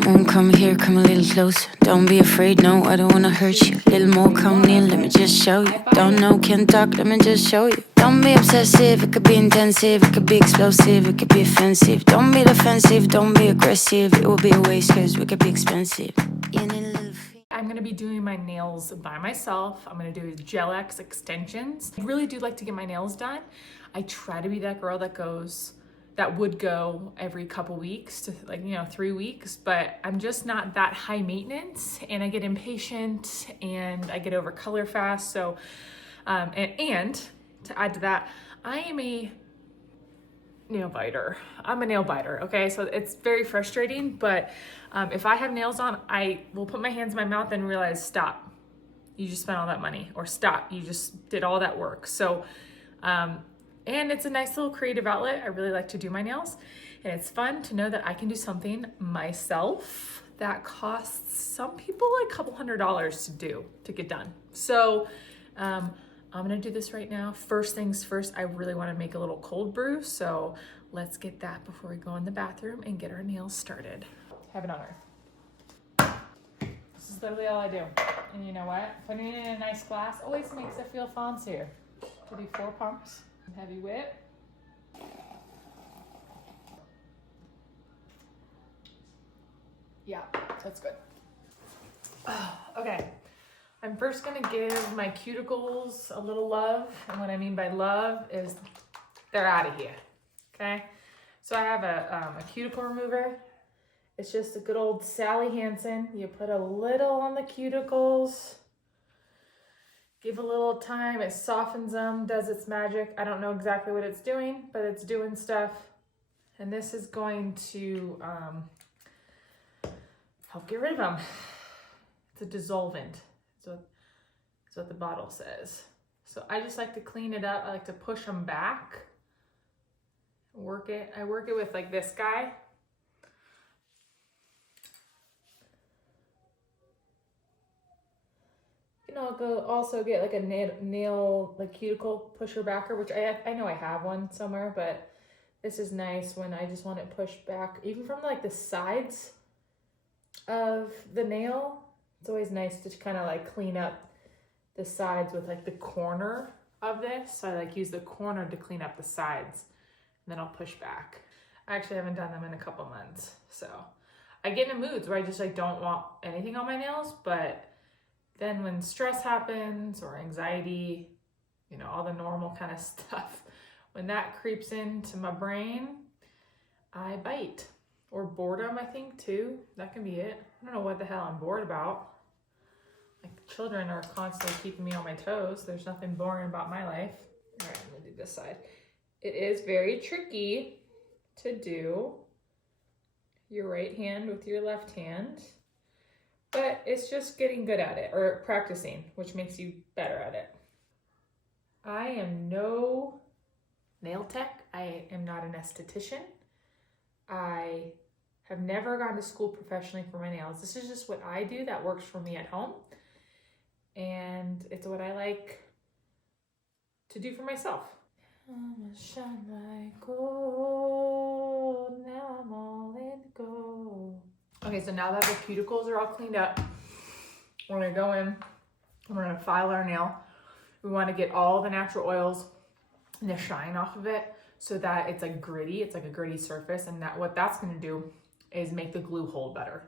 come on, come here, come a little closer. Don't be afraid, no, I don't wanna hurt you. Little more, come near, let me just show you. Don't know, can't talk, let me just show you. Don't be obsessive, it could be intensive, it could be explosive, it could be offensive. Don't be defensive, don't be aggressive, it will be a waste, cause we could be expensive. You need a little I'm gonna be doing my nails by myself. I'm gonna do Gel X extensions. I really do like to get my nails done. I try to be that girl that would go every couple weeks to 3 weeks, but I'm just not that high maintenance and I get impatient and I get over color fast. So, and to add to that, I am a nail biter. I'm a nail biter, okay? So it's very frustrating, but if I have nails on, I will put my hands in my mouth and realize, stop, you just spent all that money, or stop, you just did all that work. So, and it's a nice little creative outlet. I really like to do my nails, and it's fun to know that I can do something myself that costs some people like a couple $100s to get done. So I'm gonna do this right now. First things first, I really wanna make a little cold brew, so let's get that before we go in the bathroom and get our nails started. Heaven on earth. This is literally all I do. And you know what? Putting it in a nice glass always makes it feel fancier. To do 4 pumps. Heavy whip. Yeah, that's good. Okay, I'm first gonna give my cuticles a little love. And what I mean by love is they're out of here, okay? So I have a cuticle remover. It's just a good old Sally Hansen. You put a little on the cuticles. Give a little time, it softens them, does its magic. I don't know exactly what it's doing, but it's doing stuff. And this is going to help get rid of them. It's a dissolvent, that's what the bottle says. So I just like to clean it up. I like to push them back, work it. I work it with like this guy. I'll go also get like a nail like cuticle pusher backer, which I know I have one somewhere, but this is nice when I just want it pushed back, even from like the sides of the nail. It's always nice to kind of like clean up the sides with like the corner of this. So I like use the corner to clean up the sides, and then I'll push back. I actually haven't done them in a couple months, so I get in moods where I just like don't want anything on my nails, but then when stress happens or anxiety, all the normal kind of stuff, when that creeps into my brain, I bite. Or boredom, I think, too. That can be it. I don't know what the hell I'm bored about. Like, children are constantly keeping me on my toes. There's nothing boring about my life. All right, I'm gonna do this side. It is very tricky to do your right hand with your left hand. But it's just getting good at it, or practicing, which makes you better at it. I am no nail tech. I am not an esthetician. I have never gone to school professionally for my nails. This is just what I do that works for me at home. And it's what I like to do for myself. I'm shine like gold, now I'm all in gold. Okay, so now that the cuticles are all cleaned up, we're gonna go in and we're gonna file our nail. We wanna get all the natural oils and the shine off of it so that it's like gritty, it's like a gritty surface, and what that's gonna do is make the glue hold better.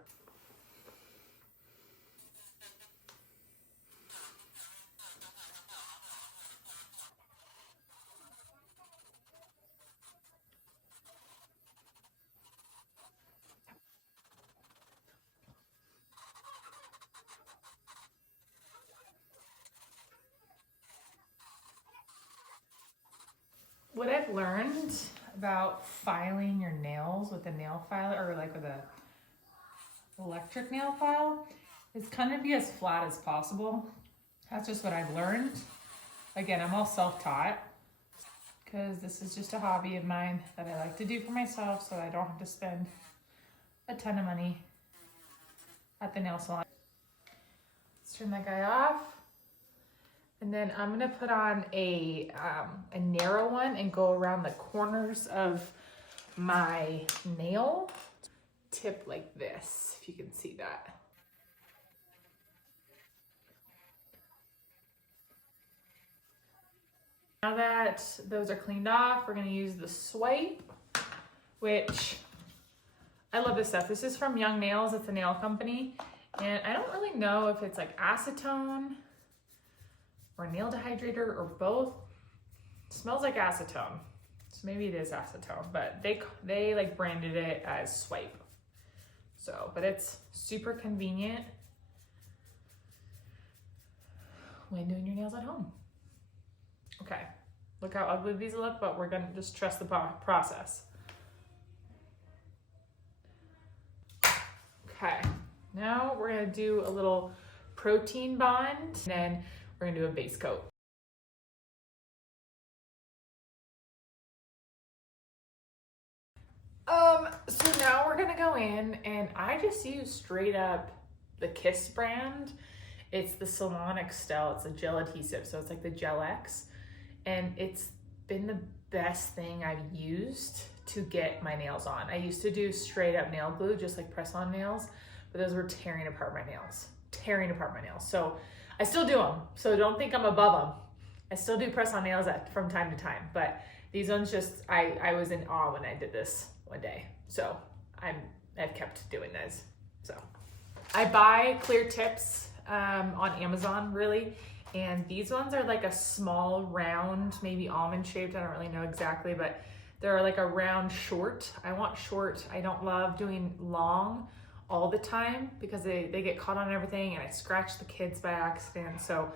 What I've learned about filing your nails with a nail filer, or like with a electric nail file, is kind of be as flat as possible. That's just what I've learned. Again, I'm all self-taught because this is just a hobby of mine that I like to do for myself, so I don't have to spend a ton of money at the nail salon. Let's turn that guy off. And then I'm gonna put on a narrow one and go around the corners of my nail tip like this, if you can see that. Now that those are cleaned off, we're gonna use the swipe, which I love this stuff. This is from Young Nails, it's a nail company. And I don't really know if it's like acetone or nail dehydrator or both. It smells like acetone. So maybe it is acetone, but they like branded it as swipe. So, but it's super convenient when doing your nails at home. Okay, look how ugly these look, but we're gonna just trust the process. Okay, now we're gonna do a little protein bond, and then we're gonna do a base coat. So now we're gonna go in, and I just use straight up the Kiss brand. It's the Salon Excel, it's a gel adhesive, so it's like the Gel X. And it's been the best thing I've used to get my nails on. I used to do straight up nail glue, just like press on nails, but those were tearing apart my nails. So I still do them, so don't think I'm above them. I still do press on nails from time to time, but these ones just, I was in awe when I did this one day. So I've kept doing those. So I buy clear tips on Amazon, really. And these ones are like a small round, maybe almond shaped. I don't really know exactly, but they're like a round short. I want short. I don't love doing long all the time because they get caught on everything and I scratch the kids by accident. So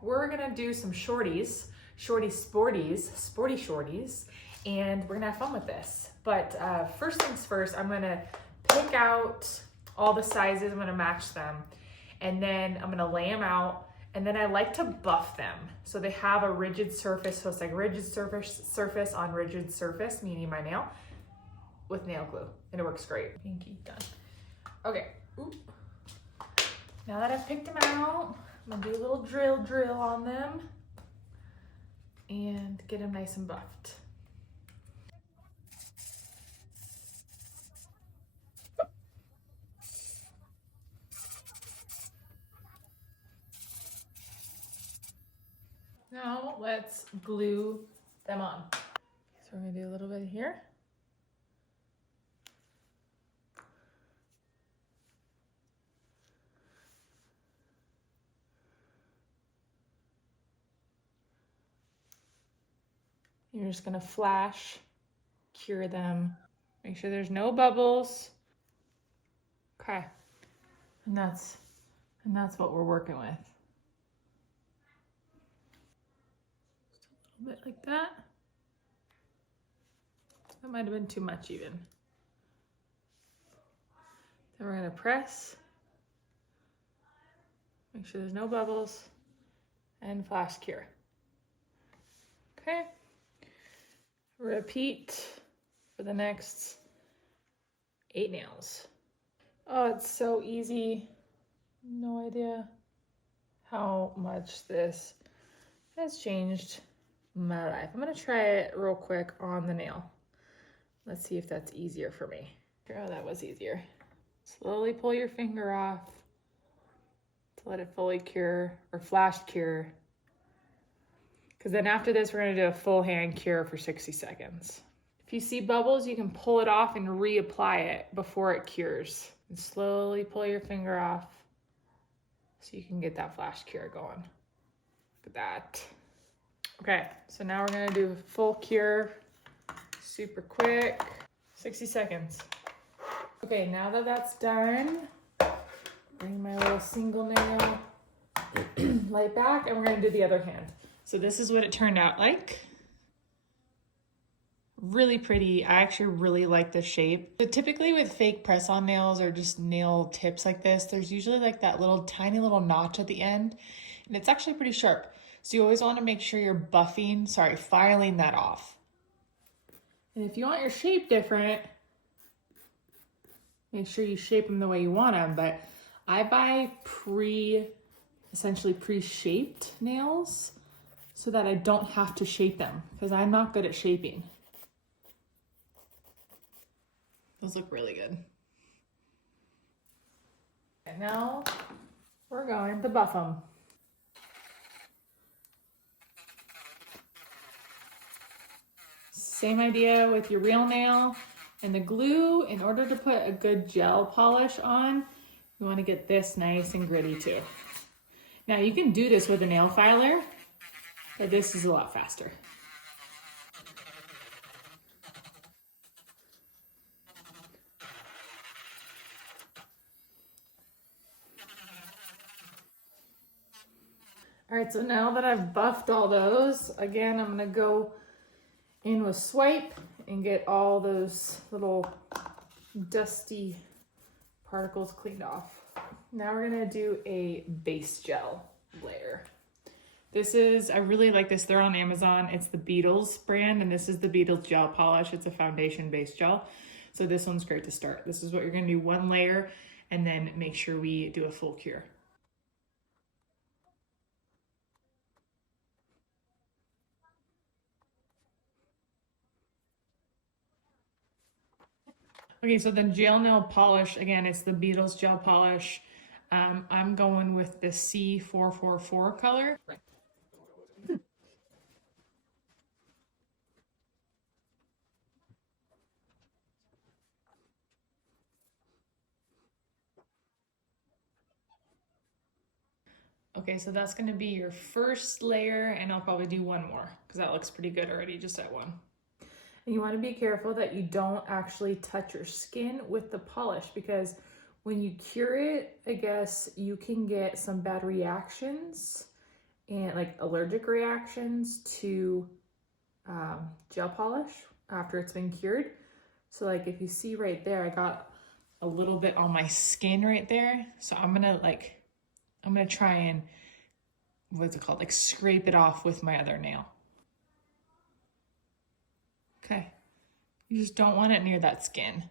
we're gonna do some shorties, sporty shorties, and we're gonna have fun with this. But first things first, I'm gonna pick out all the sizes. I'm gonna match them. And then I'm gonna lay them out. And then I like to buff them. So they have a rigid surface. So it's like rigid surface on rigid surface, meaning my nail, with nail glue. And it works great. Pinky done. Okay. Oop. Now that I've picked them out, I'm gonna do a little drill on them and get them nice and buffed. Now let's glue them on. So we're gonna do a little bit here. You're just gonna flash, cure them, make sure there's no bubbles. Okay, and that's what we're working with. Just a little bit like that. That might have been too much even. Then we're gonna press, make sure there's no bubbles, and flash cure. Okay. Repeat for the next 8 nails. Oh, it's so easy. No idea how much this has changed my life. I'm gonna try it real quick on the nail. Let's see if that's easier for me. Oh, that was easier. Slowly pull your finger off to let it fully cure or flash cure. Because then after this, we're gonna do a full hand cure for 60 seconds. If you see bubbles, you can pull it off and reapply it before it cures. And slowly pull your finger off so you can get that flash cure going. Look at that. Okay, so now we're gonna do a full cure, super quick, 60 seconds. Okay, now that that's done, bring my little single nail light back, and we're gonna do the other hand. So this is what it turned out like. Really pretty. I actually really like the shape. So typically with fake press-on nails or just nail tips like this, there's usually like that little tiny little notch at the end, and it's actually pretty sharp. So you always want to make sure you're filing that off. And if you want your shape different, make sure you shape them the way you want them. But I buy essentially pre-shaped nails so that I don't have to shape them because I'm not good at shaping. Those look really good. now we're going to buff them. Same idea with your real nail and the glue. In order to put a good gel polish on, you want to get this nice and gritty too. Now you can do this with a nail filer, but this is a lot faster. All right, so now that I've buffed all those, again, I'm gonna go in with swipe and get all those little dusty particles cleaned off. Now we're gonna do a base gel layer. This is, I really like this, they're on Amazon. It's the Beetles brand, and this is the Beetles gel polish. It's a foundation base gel. So this one's great to start. This is what you're gonna do, one layer, and then make sure we do a full cure. Okay, so the gel nail polish, again, it's the Beetles gel polish. I'm going with the C444 color. Okay, so that's gonna be your first layer, and I'll probably do one more because that looks pretty good already just at one. And you want to be careful that you don't actually touch your skin with the polish, because when you cure it, I guess you can get some bad reactions and like allergic reactions to gel polish after it's been cured. So like if you see right there, I got a little bit on my skin right there. So I'm gonna try and, what's it called? Like scrape it off with my other nail. Okay, you just don't want it near that skin.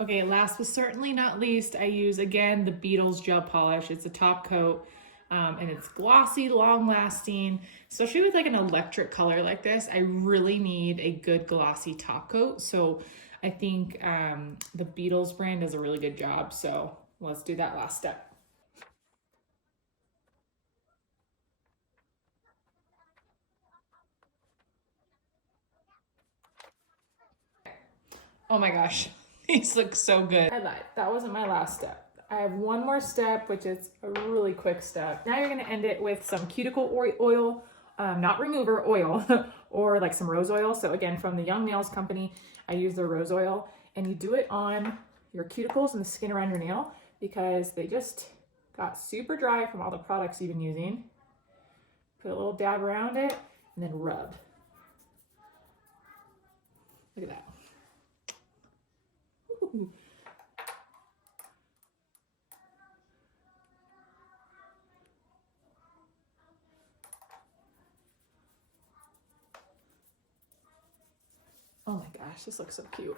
Okay, last but certainly not least, I use, again, the Beetles gel polish. It's a top coat, and it's glossy, long lasting, especially with like an electric color like this. I really need a good glossy top coat. So I think the Beetles brand does a really good job. So let's do that last step. Oh my gosh, these look so good. I lied, that wasn't my last step. I have one more step, which is a really quick step. Now you're gonna end it with some cuticle oil, not remover, oil, or like some rose oil. So again, from the Young Nails company, I use their rose oil, and you do it on your cuticles and the skin around your nail because they just got super dry from all the products you've been using. Put a little dab around it and then rub. Look at that. Ooh. Oh my gosh, this looks so cute.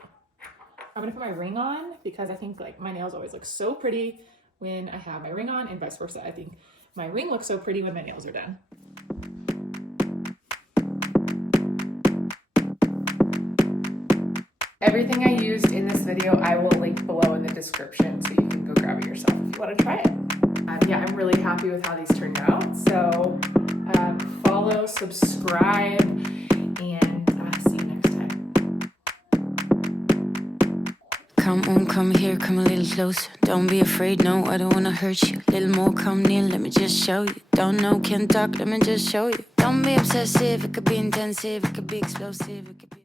I'm gonna put my ring on because I think like my nails always look so pretty when I have my ring on, and vice versa. I think my ring looks so pretty when my nails are done. Everything I used in this video, I will link below in the description so you can go grab it yourself if you want to try it. Yeah, I'm really happy with how these turned out. So follow, subscribe, and see you next time. Come on, come here, come a little closer. Don't be afraid, no, I don't wanna hurt you. Little more, come near, let me just show you. Don't know, can't talk, let me just show you. Don't be obsessive, it could be intensive, it could be explosive, it could be